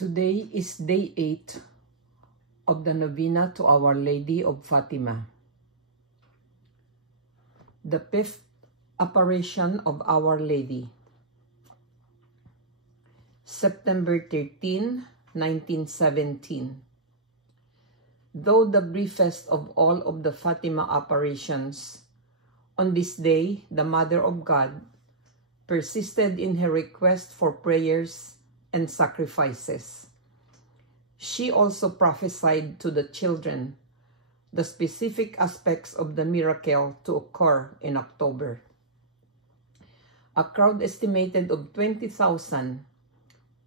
Today is day 8 of the novena to Our Lady of Fatima. The 5th apparition of Our Lady. September 13, 1917. Though the briefest of all of the Fatima apparitions, on this day, the Mother of God persisted in her request for prayers and sacrifices. She also prophesied to the children the specific aspects of the miracle to occur in October. A crowd estimated of 20,000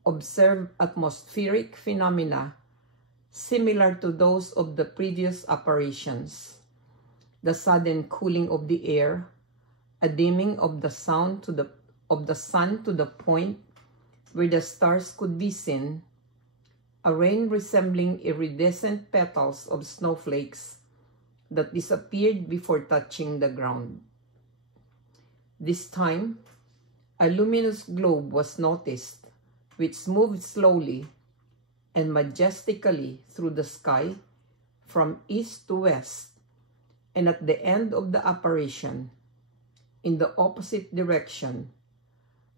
observed atmospheric phenomena similar to those of the previous apparitions. The sudden cooling of the air, a dimming of the sun to the point where the stars could be seen, a rain resembling iridescent petals of snowflakes that disappeared before touching the ground. This time, a luminous globe was noticed, which moved slowly and majestically through the sky from east to west, and at the end of the apparition, in the opposite direction,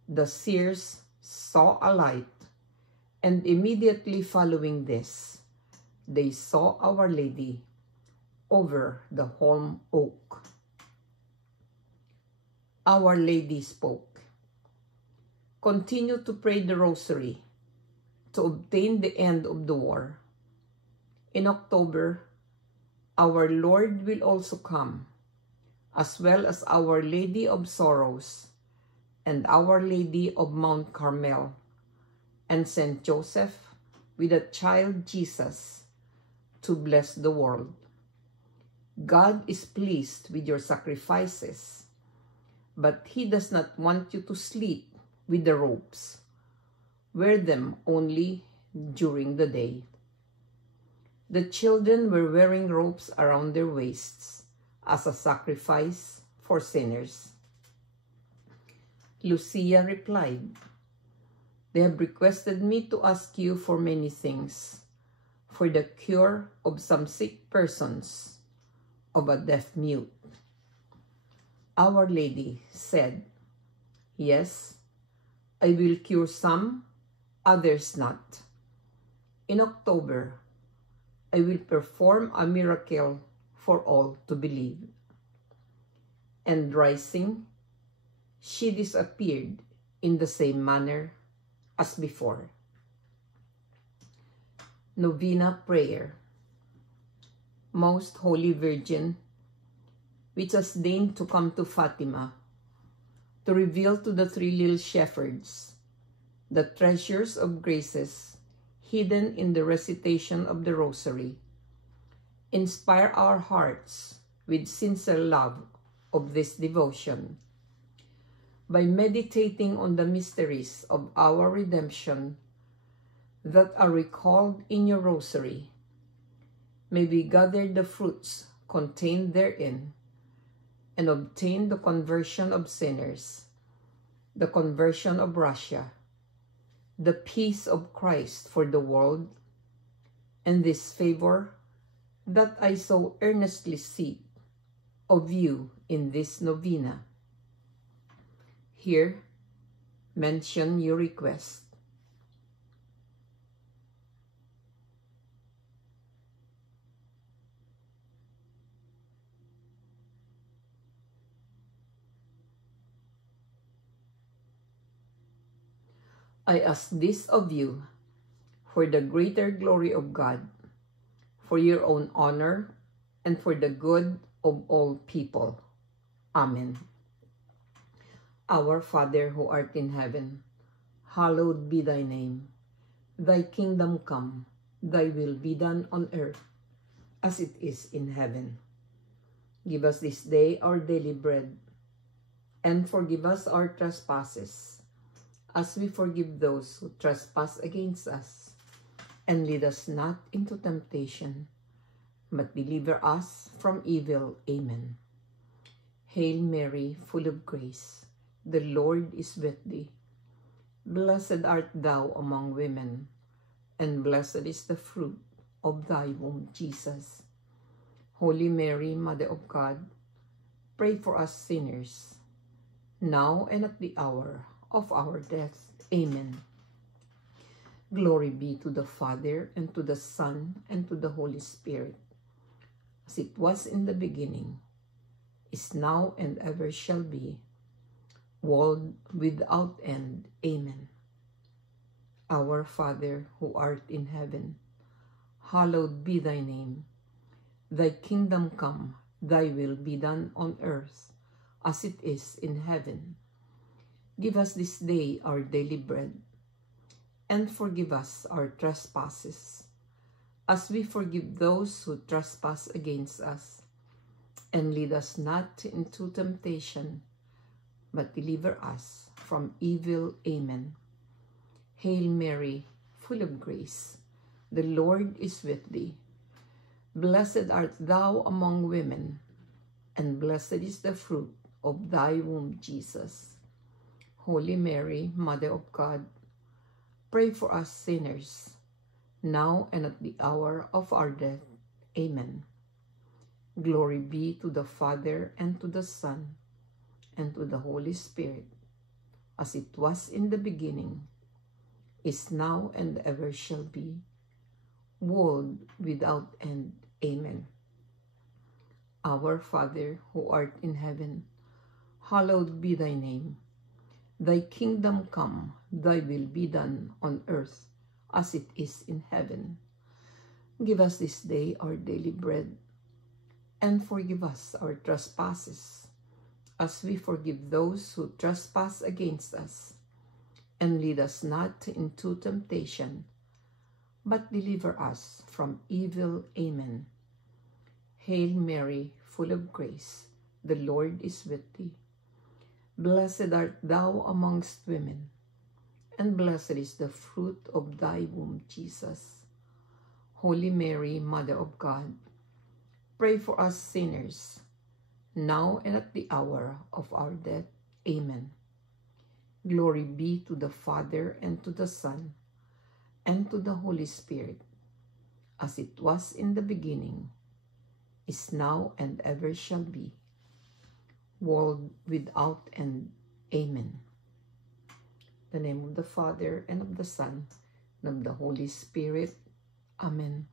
the seers saw a light, and immediately following this, they saw Our Lady over the holm oak. Our Lady spoke. Continue to pray the rosary to obtain the end of the war. In October, our Lord will also come, as well as Our Lady of Sorrows and Our Lady of Mount Carmel, and Saint Joseph with the child Jesus to bless the world. God is pleased with your sacrifices, but He does not want you to sleep with the robes. Wear them only during the day. The children were wearing ropes around their waists as a sacrifice for sinners. Lucia replied, "They have requested me to ask you for many things, for the cure of some sick persons, of a deaf mute." Our Lady said, "Yes, I will cure some, others not. In October, I will perform a miracle for all to believe." And rising, she disappeared in the same manner as before. Novena Prayer. Most Holy Virgin, which has deigned to come to Fatima, to reveal to the three little shepherds the treasures of graces hidden in the recitation of the Rosary, inspire our hearts with sincere love of this devotion. By meditating on the mysteries of our redemption that are recalled in your Rosary, may we gather the fruits contained therein and obtain the conversion of sinners, the conversion of Russia, the peace of Christ for the world, and this favor that I so earnestly seek of you in this novena. Here, mention your request. I ask this of you for the greater glory of God, for your own honor, and for the good of all people. Amen. Our Father who art in heaven, hallowed be thy name. Thy kingdom come, thy will be done on earth as it is in heaven. Give us this day our daily bread, and forgive us our trespasses, as we forgive those who trespass against us. And lead us not into temptation, but deliver us from evil. Amen. Hail Mary, full of grace, the Lord is with thee. Blessed art thou among women, and blessed is the fruit of thy womb, Jesus. Holy Mary, Mother of God, pray for us sinners, now and at the hour of our death. Amen. Glory be to the Father, and to the Son, and to the Holy Spirit, as it was in the beginning, is now, and ever shall be, world without end. Amen. Our Father, who art in heaven, hallowed be thy name. Thy kingdom come, thy will be done on earth, as it is in heaven. Give us this day our daily bread, and forgive us our trespasses, as we forgive those who trespass against us. And lead us not into temptation, but deliver us from evil. Amen. Hail Mary, full of grace, the Lord is with thee. Blessed art thou among women, and blessed is the fruit of thy womb, Jesus. Holy Mary, Mother of God, pray for us sinners, now and at the hour of our death. Amen. Glory be to the Father, and to the Son, and to the Holy Spirit, as it was in the beginning, is now, and ever shall be, world without end. Amen. Our Father, who art in heaven, hallowed be thy name. Thy kingdom come, thy will be done on earth as it is in heaven. Give us this day our daily bread, and forgive us our trespasses, as we forgive those who trespass against us. And lead us not into temptation, but deliver us from evil. Amen. Hail Mary, full of grace, the Lord is with thee. Blessed art thou amongst women, and blessed is the fruit of thy womb, Jesus. Holy Mary, Mother of God, pray for us sinners, now and at the hour of our death. Amen. Glory be to the Father, and to the Son, and to the Holy Spirit, as it was in the beginning, is now, and ever shall be, world without end. Amen. In the name of the Father, and of the Son, and of the Holy Spirit. Amen.